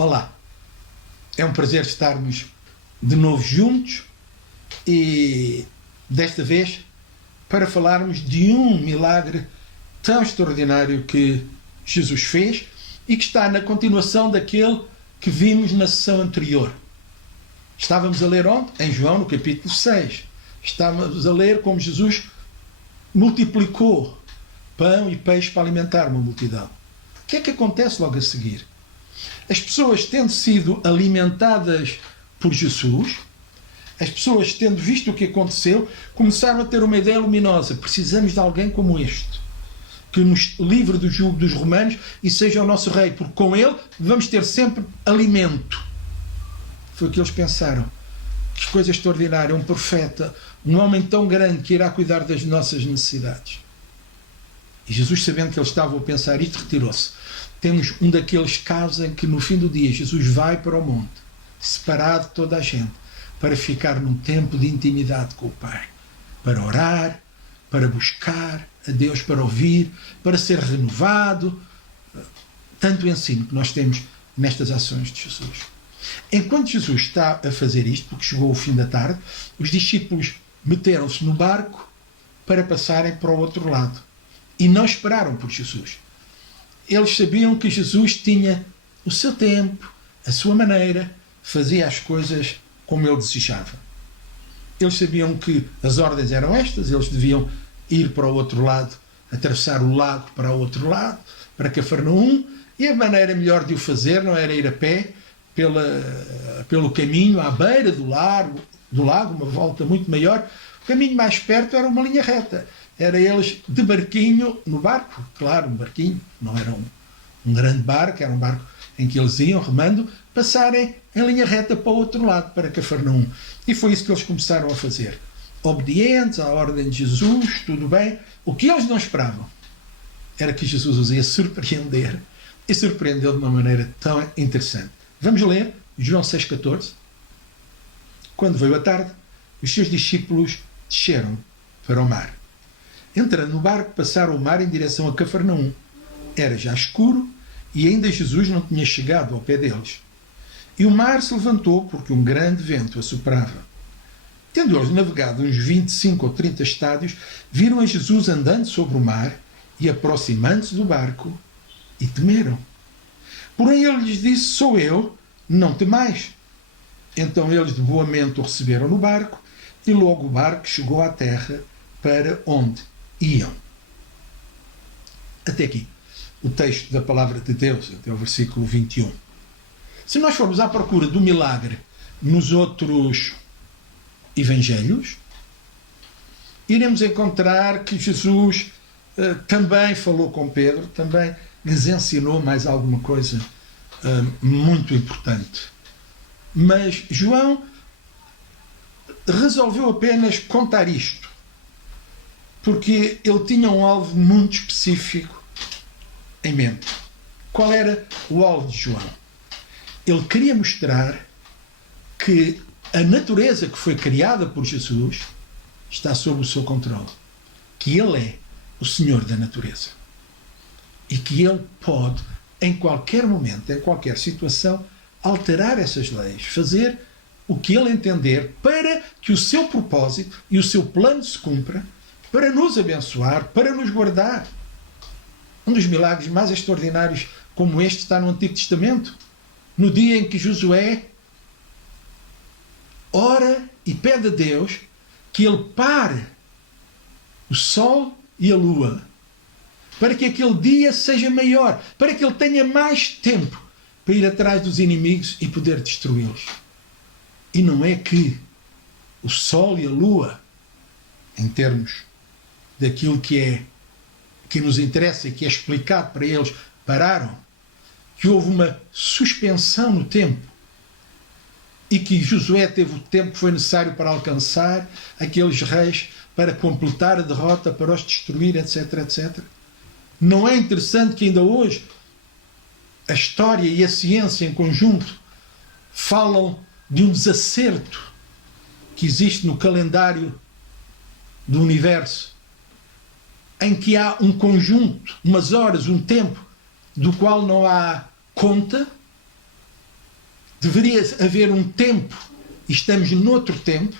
Olá, é um prazer estarmos de novo juntos e desta vez para falarmos de um milagre tão extraordinário que Jesus fez e que está na continuação daquele que vimos na sessão anterior. Estávamos a ler ontem, em João, no capítulo 6. Estávamos a ler como Jesus multiplicou pão e peixe para alimentar uma multidão. O que é que acontece logo a seguir? As pessoas, tendo sido alimentadas por Jesus, as pessoas, tendo visto o que aconteceu, começaram a ter uma ideia luminosa. Precisamos de alguém como este, que nos livre do jugo dos romanos e seja o nosso rei, porque com ele vamos ter sempre alimento. Foi o que eles pensaram. Que coisa extraordinária, um profeta, um homem tão grande que irá cuidar das nossas necessidades. E Jesus, sabendo que eles estavam a pensar isto, retirou-se. Temos um daqueles casos em que no fim do dia Jesus vai para o monte, separado de toda a gente, para ficar num tempo de intimidade com o Pai, para orar, para buscar a Deus, para ouvir, para ser renovado. Tanto ensino que nós temos nestas ações de Jesus. Enquanto Jesus está a fazer isto, porque chegou o fim da tarde, os discípulos meteram-se no barco para passarem para o outro lado. E não esperaram por Jesus. Eles sabiam que Jesus tinha o seu tempo, a sua maneira, fazia as coisas como ele desejava. Eles sabiam que as ordens eram estas, eles deviam ir para o outro lado, atravessar o lago para o outro lado, para Cafarnaum, e a maneira melhor de o fazer não era ir a pé pelo caminho à beira do lago, uma volta muito maior. O caminho mais perto era uma linha reta. Era eles de barquinho, no barco, claro, um barquinho, não era um grande barco, era um barco em que eles iam remando, passarem em linha reta para o outro lado, para Cafarnaum. E foi isso que eles começaram a fazer. Obedientes à ordem de Jesus, tudo bem. O que eles não esperavam era que Jesus os ia surpreender, e surpreendeu de uma maneira tão interessante. Vamos ler João 6,14. Quando veio a tarde, os seus discípulos desceram para o mar. Entrando no barco, passaram o mar em direção a Cafarnaum. Era já escuro e ainda Jesus não tinha chegado ao pé deles. E o mar se levantou porque um grande vento assoprava. Tendo eles navegado uns 25 ou 30 estádios, viram a Jesus andando sobre o mar e aproximando-se do barco e temeram. Porém ele lhes disse: sou eu, não temais. Então eles de boa mente o receberam no barco e logo o barco chegou à terra para onde iam. Até aqui, o texto da palavra de Deus, até o versículo 21. Se nós formos à procura do milagre nos outros evangelhos, iremos encontrar que Jesus também falou com Pedro, também lhes ensinou mais alguma coisa muito importante. Mas João resolveu apenas contar isto, porque ele tinha um alvo muito específico em mente. Qual era o alvo de João? Ele queria mostrar que a natureza que foi criada por Jesus está sob o seu controle. Que ele é o Senhor da natureza. E que ele pode, em qualquer momento, em qualquer situação, alterar essas leis, fazer o que ele entender para que o seu propósito e o seu plano se cumpra, para nos abençoar, para nos guardar. Um dos milagres mais extraordinários como este está no Antigo Testamento. No dia em que Josué ora e pede a Deus que ele pare o sol e a lua, para que aquele dia seja maior, para que ele tenha mais tempo para ir atrás dos inimigos e poder destruí-los. E não é que o sol e a lua, em termos daquilo que nos interessa e que é explicado para eles, pararam, que houve uma suspensão no tempo e que Josué teve o tempo que foi necessário para alcançar aqueles reis, para completar a derrota, para os destruir, etc, etc. Não é interessante que ainda hoje a história e a ciência em conjunto falam de um desacerto que existe no calendário do universo, em que há um conjunto, umas horas, um tempo, do qual não há conta, Deveria haver um tempo, e estamos noutro tempo.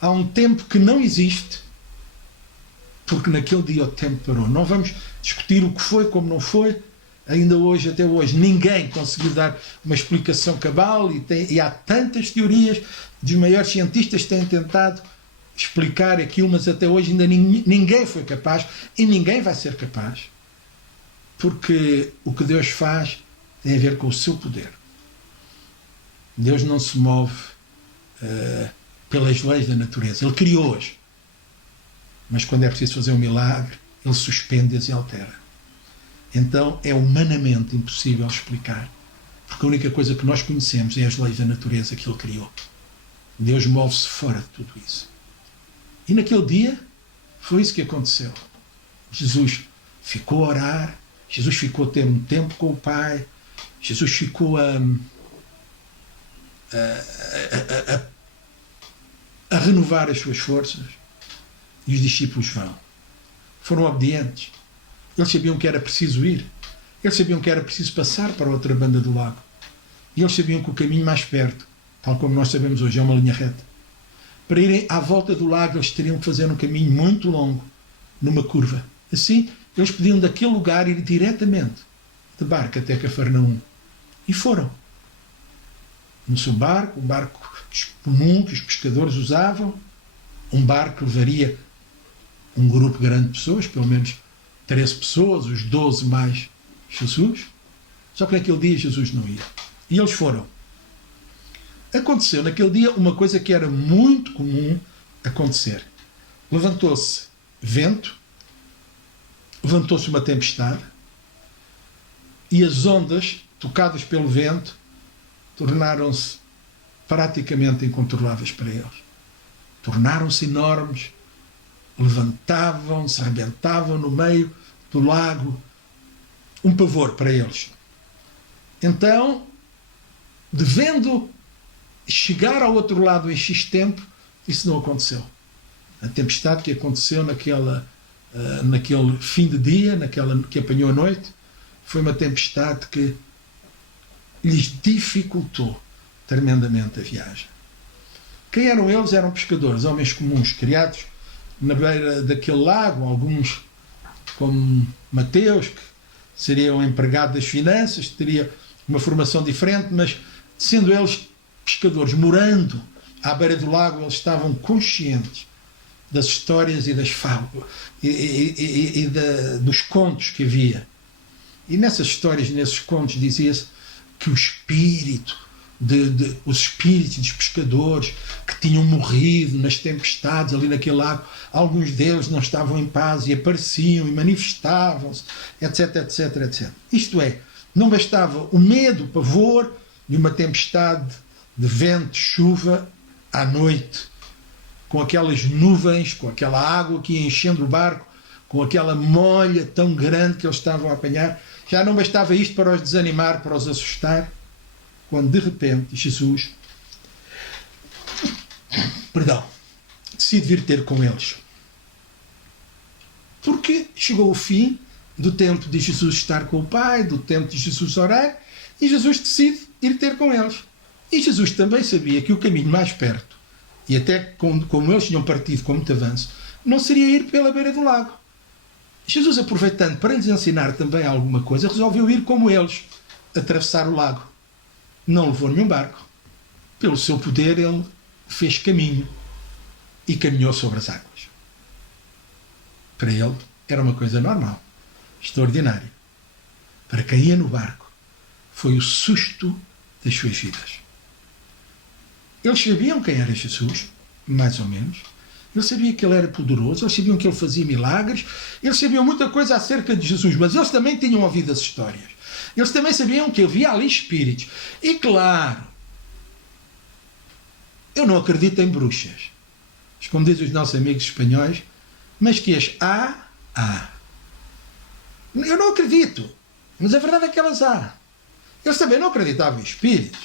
Há um tempo que não existe, porque naquele dia o tempo parou. Não vamos discutir o que foi, como não foi. Ainda hoje, até hoje, ninguém conseguiu dar uma explicação cabal e há tantas teorias. Os maiores cientistas têm tentado explicar aquilo, mas até hoje ainda ninguém foi capaz e ninguém vai ser capaz, porque o que Deus faz tem a ver com o seu poder. Deus não se move pelas leis da natureza. Ele criou-as, mas quando é preciso fazer um milagre, ele suspende-as e altera. Então é humanamente impossível explicar, porque a única coisa que nós conhecemos é as leis da natureza que ele criou. Deus move-se fora de tudo isso. E naquele dia foi isso que aconteceu. Jesus ficou a orar, Jesus ficou a ter um tempo com o Pai, Jesus ficou a renovar as suas forças, e os discípulos foram obedientes. Eles sabiam que era preciso ir, eles sabiam que era preciso passar para a outra banda do lago, e eles sabiam que o caminho mais perto, tal como nós sabemos hoje, é uma linha reta. Para irem à volta do lago, eles teriam que fazer um caminho muito longo, numa curva. Assim, eles podiam daquele lugar ir diretamente de barco até Cafarnaum. E foram. No seu barco, um barco comum que os pescadores usavam, um barco que levaria um grupo grande de pessoas, pelo menos 13 pessoas, os 12 mais Jesus. Só que naquele dia Jesus não ia. E eles foram. Aconteceu naquele dia uma coisa que era muito comum acontecer. Levantou-se vento, levantou-se uma tempestade, e as ondas, tocadas pelo vento, tornaram-se praticamente incontroláveis para eles. Tornaram-se enormes, levantavam-se, rebentavam no meio do lago. Um pavor para eles. Então, devendo chegar ao outro lado em X tempo, isso não aconteceu. A tempestade que aconteceu naquele fim de dia, que apanhou a noite, foi uma tempestade que lhes dificultou tremendamente a viagem. Quem eram eles? Eram pescadores, homens comuns, criados na beira daquele lago, alguns como Mateus, que seria um empregado das finanças, teria uma formação diferente, mas sendo eles pescadores, morando à beira do lago, eles estavam conscientes das histórias e das fábulas dos contos que havia. E nessas histórias, nesses contos, dizia-se que os espíritos dos pescadores que tinham morrido nas tempestades ali naquele lago, alguns deles não estavam em paz e apareciam e manifestavam-se, etc, etc, etc. Isto é, não bastava o medo, o pavor de uma tempestade de vento, chuva, à noite, com aquelas nuvens, com aquela água que ia enchendo o barco, com aquela molha tão grande que eles estavam a apanhar. Já não bastava isto para os desanimar, para os assustar, quando de repente Jesus decide vir ter com eles. Porque chegou o fim do tempo de Jesus estar com o Pai, do tempo de Jesus orar, e Jesus decide ir ter com eles. E Jesus também sabia que o caminho mais perto, e até como eles tinham partido com muito avanço, não seria ir pela beira do lago. Jesus, aproveitando para lhes ensinar também alguma coisa, resolveu ir como eles, atravessar o lago. Não levou nenhum barco. Pelo seu poder, ele fez caminho e caminhou sobre as águas. Para ele, era uma coisa normal, extraordinária. Para quem ia no barco, foi o susto das suas vidas. Eles sabiam quem era Jesus, mais ou menos. Eles sabiam que ele era poderoso, eles sabiam que ele fazia milagres, eles sabiam muita coisa acerca de Jesus, mas eles também tinham ouvido as histórias. Eles também sabiam que havia ali espíritos. E claro, eu não acredito em bruxas, como dizem os nossos amigos espanhóis, mas que as há. Eu não acredito, mas a verdade é que elas há. Eles também não acreditavam em espíritos,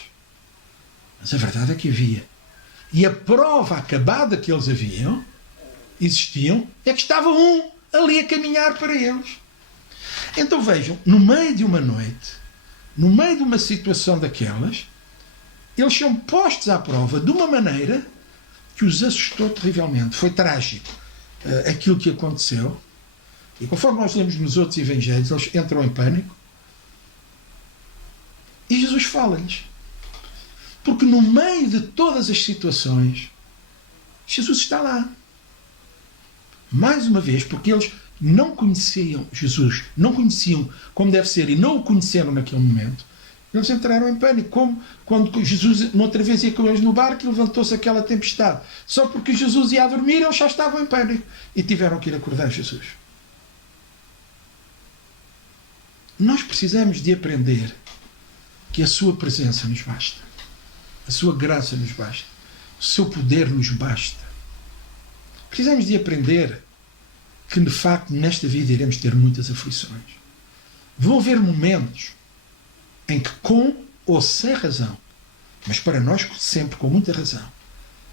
mas a verdade é que havia. E a prova acabada que eles existiam, é que estava um ali a caminhar para eles. Então vejam, no meio de uma noite, no meio de uma situação daquelas, Eles são postos à prova de uma maneira que os assustou terrivelmente. Foi trágico aquilo que aconteceu. E conforme nós lemos nos outros evangelhos, eles entram em pânico. E Jesus fala-lhes. Porque no meio de todas as situações, Jesus está lá. Mais uma vez, porque eles não conheciam Jesus, não conheciam como deve ser e não o conheceram naquele momento, eles entraram em pânico. Como quando Jesus, noutra vez, ia com eles no barco e levantou-se aquela tempestade. Só porque Jesus ia a dormir, eles já estavam em pânico e tiveram que ir acordar Jesus. Nós precisamos de aprender que a sua presença nos basta. A sua graça nos basta. O seu poder nos basta. Precisamos de aprender que, de facto, nesta vida iremos ter muitas aflições. Vão haver momentos em que, com ou sem razão, mas para nós sempre com muita razão,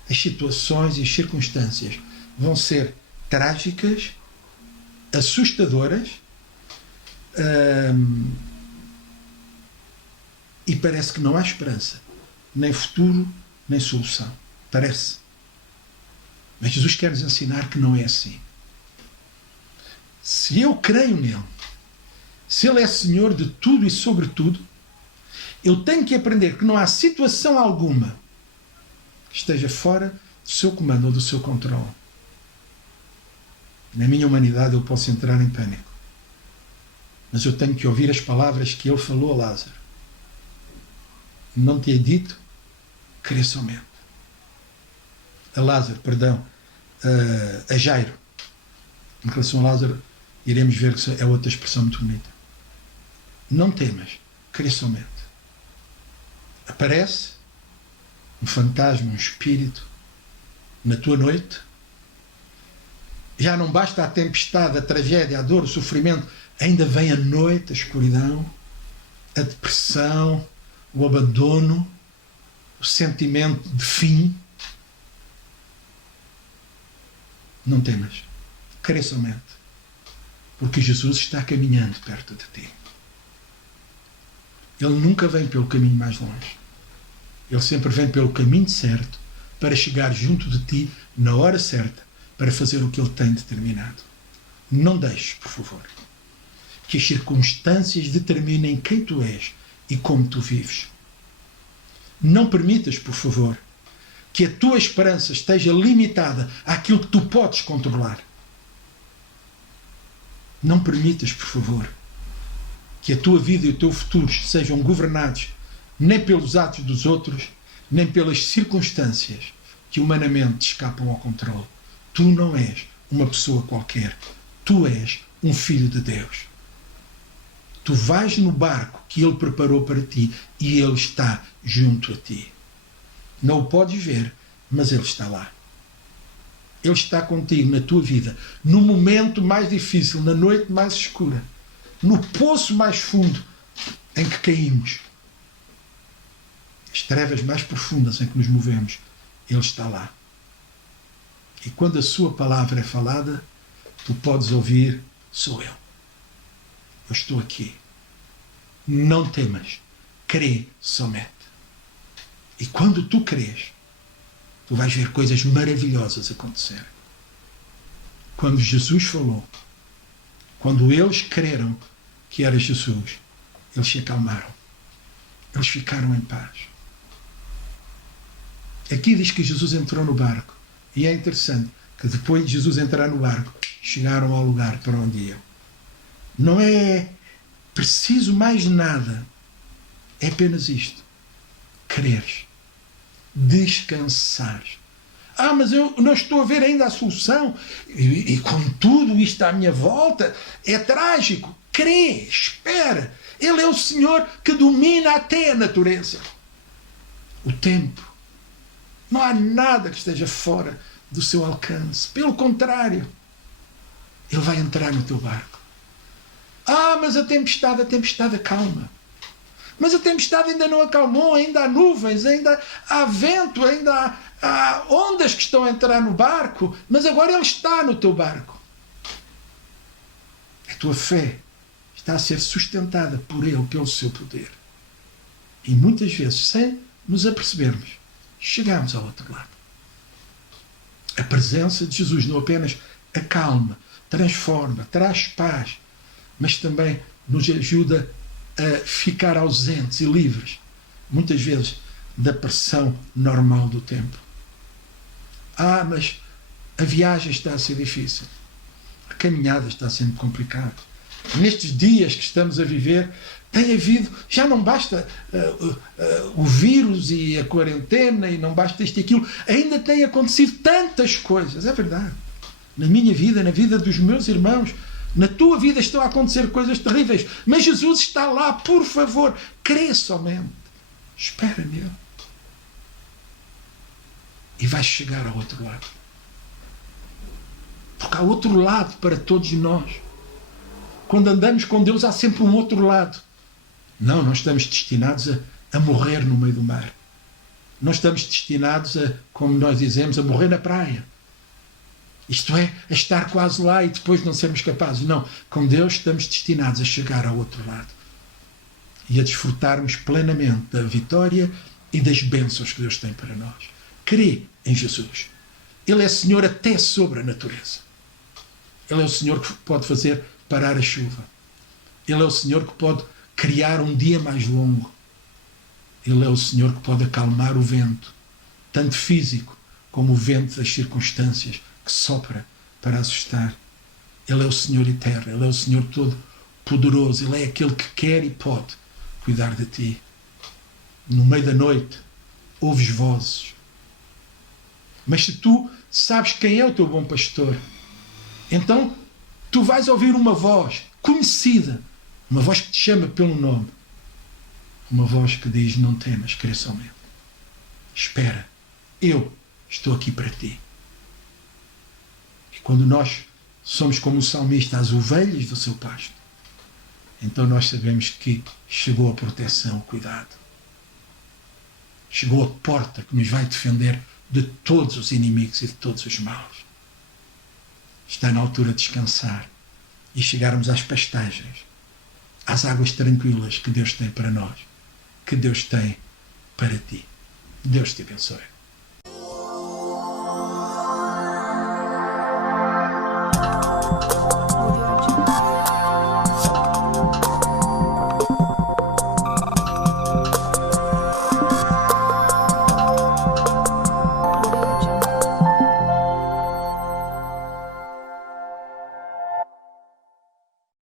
as situações e as circunstâncias vão ser trágicas, assustadoras, e parece que não há esperança, nem futuro, nem solução. Parece. Mas Jesus quer nos ensinar que não é assim. Se eu creio nele, se ele é Senhor de tudo e sobre tudo, eu tenho que aprender que não há situação alguma que esteja fora do seu comando ou do seu controle. Na minha humanidade eu posso entrar em pânico, mas eu tenho que ouvir as palavras que ele falou a Lázaro. Não te hei dito, crê somente. A Lázaro, perdão, a Jairo. Em relação a Lázaro, iremos ver que é outra expressão muito bonita. Não temas, crê somente. Aparece um fantasma, um espírito na tua noite. Já não basta a tempestade, a tragédia, a dor, o sofrimento. Ainda vem a noite, a escuridão, a depressão, o abandono, o sentimento de fim. Não temas, crê somente, porque Jesus está caminhando perto de ti. Ele nunca vem pelo caminho mais longe. Ele sempre vem pelo caminho certo para chegar junto de ti na hora certa para fazer o que ele tem determinado. Não deixes, por favor, que as circunstâncias determinem quem tu és e como tu vives. Não permitas, por favor, que a tua esperança esteja limitada àquilo que tu podes controlar. Não permitas, por favor, que a tua vida e o teu futuro sejam governados nem pelos atos dos outros, nem pelas circunstâncias que humanamente escapam ao controle. Tu não és uma pessoa qualquer. Tu és um filho de Deus. Tu vais no barco que Ele preparou para ti e Ele está junto a ti. Não o podes ver, mas Ele está lá. Ele está contigo na tua vida, no momento mais difícil, na noite mais escura, no poço mais fundo em que caímos, as trevas mais profundas em que nos movemos. Ele está lá. E quando a sua palavra é falada, tu podes ouvir: sou eu. Eu estou aqui. Não temas. Crê somente. E quando tu crês, tu vais ver coisas maravilhosas acontecerem. Quando Jesus falou, quando eles creram que era Jesus, eles se acalmaram. Eles ficaram em paz. Aqui diz que Jesus entrou no barco. E é interessante que depois de Jesus entrar no barco, chegaram ao lugar para onde iam. Não é preciso mais nada. É apenas isto. Creres. Descansares. Mas eu não estou a ver ainda a solução. E com tudo isto à minha volta, é trágico. Crê, espera. Ele é o Senhor que domina até a natureza. O tempo. Não há nada que esteja fora do seu alcance. Pelo contrário, Ele vai entrar no teu barco. Mas a tempestade acalma. Mas a tempestade ainda não acalmou, ainda há nuvens, ainda há vento, ainda há ondas que estão a entrar no barco, mas agora Ele está no teu barco. A tua fé está a ser sustentada por Ele, pelo seu poder. E muitas vezes, sem nos apercebermos, chegamos ao outro lado. A presença de Jesus não apenas acalma, transforma, traz paz, mas também nos ajuda a ficar ausentes e livres, muitas vezes, da pressão normal do tempo. Mas a viagem está a ser difícil. A caminhada está sendo complicada. Nestes dias que estamos a viver, tem havido, já não basta o vírus e a quarentena, e não basta isto e aquilo, ainda tem acontecido tantas coisas, é verdade. Na minha vida, na vida dos meus irmãos, na tua vida estão a acontecer coisas terríveis, mas Jesus está lá, por favor, crê somente, espera nele. E vais chegar ao outro lado. Porque há outro lado para todos nós. Quando andamos com Deus há sempre um outro lado. Não estamos destinados a morrer no meio do mar. Não estamos destinados a, como nós dizemos, a morrer na praia. Isto é, a estar quase lá e depois não sermos capazes. Não, com Deus estamos destinados a chegar ao outro lado. E a desfrutarmos plenamente da vitória e das bênçãos que Deus tem para nós. Crê em Jesus. Ele é Senhor até sobre a natureza. Ele é o Senhor que pode fazer parar a chuva. Ele é o Senhor que pode criar um dia mais longo. Ele é o Senhor que pode acalmar o vento, tanto físico como o vento das circunstâncias que sopra para assustar. Ele é o Senhor eterno. Ele é o Senhor todo poderoso. Ele é aquele que quer e pode cuidar de ti. No meio da noite ouves vozes. Mas se tu sabes quem é o teu bom pastor, então tu vais ouvir uma voz conhecida, uma voz que te chama pelo nome, uma voz que diz: não temas, crê somente, espera, eu estou aqui para ti. E quando nós somos como o salmista, as ovelhas do seu pasto, então nós sabemos que chegou a proteção, o cuidado, chegou a porta que nos vai defender de todos os inimigos e de todos os maus. Está na altura de descansar e chegarmos às pastagens, às águas tranquilas que Deus tem para nós, que Deus tem para ti. Deus te abençoe.